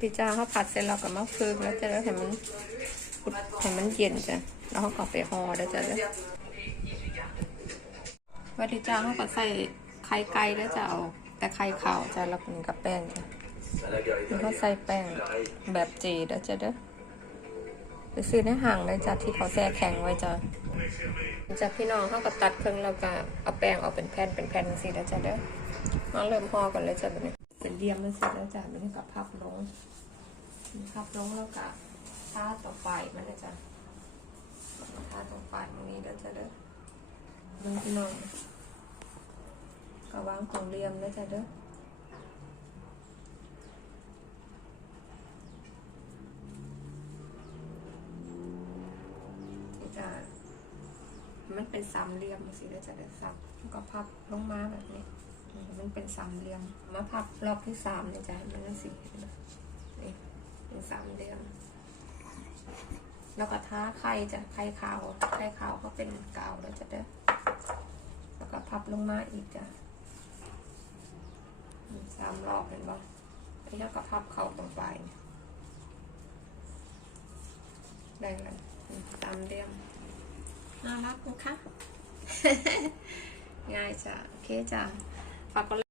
ที่จ้าเขาผัดเสร็จเราก็มาฝึกแล้วจะได้ให้มันอุดให้มันเย็นจ้ะแล้วเขาก็ไปห่อได้วจ้ะเด้อวัดที่จ้าเขาก็ใส่ไข่ไก่แล้วจะเอาแต่ไข่ขาวจ้ะแล้วกินกับแป้งจ้ะแล้วเขาใส่แป้งแบบจดแล้วจ้ะเด้อไปซื้อในห้างเลยจ้ะที่เขาแช่แข็งไว้จ้ะจากพี่น้องเขาก็ตัดครึ่งแล้วก็เอาแป้งออกเป็นแผ่นเป็นแผ่นสิแล้วจ้ะเด้อมาเริ่มห่อกันเลยจ้ะแบบนี้ เป็นเดียมแล้วเสร็จแล้วจ้ะแบบนี้ก็พับลงพับลงแล้วก็ท่าต่อไปมันเลยจ้ะท่าต่อไปตรงนี้เด้อจ้ะเด้อเบิ่งพี่นองก็วางตรงเหลี่ยมเด้อจ้ะเด้อจะมันเป็นสามเหลี่ยมสิเด้อจ้ะเด้อสับแล้วก็พับลงมาแบบนี้ มันเป็นสามเหลี่ยมมาพับรอบที่สามเนี่ยจ้ะมันนั่นสิเห็นไหมนี่เป็นสามเหลี่ยมแล้วก็ท้าไข่จ้ะไข่ขาวไข่ขาวก็เป็นกาวแล้วจะเด้อแล้วก็พับลงมาอีกจ้ะอืมสามรอบเป็นบ่แล้วก็พับเข่าตรงปลายได้แล้วอืมสามเหลี่ยมน่ารักนะคะง่ายจ้ะโอเคจ้ะ ฝากกดไลค์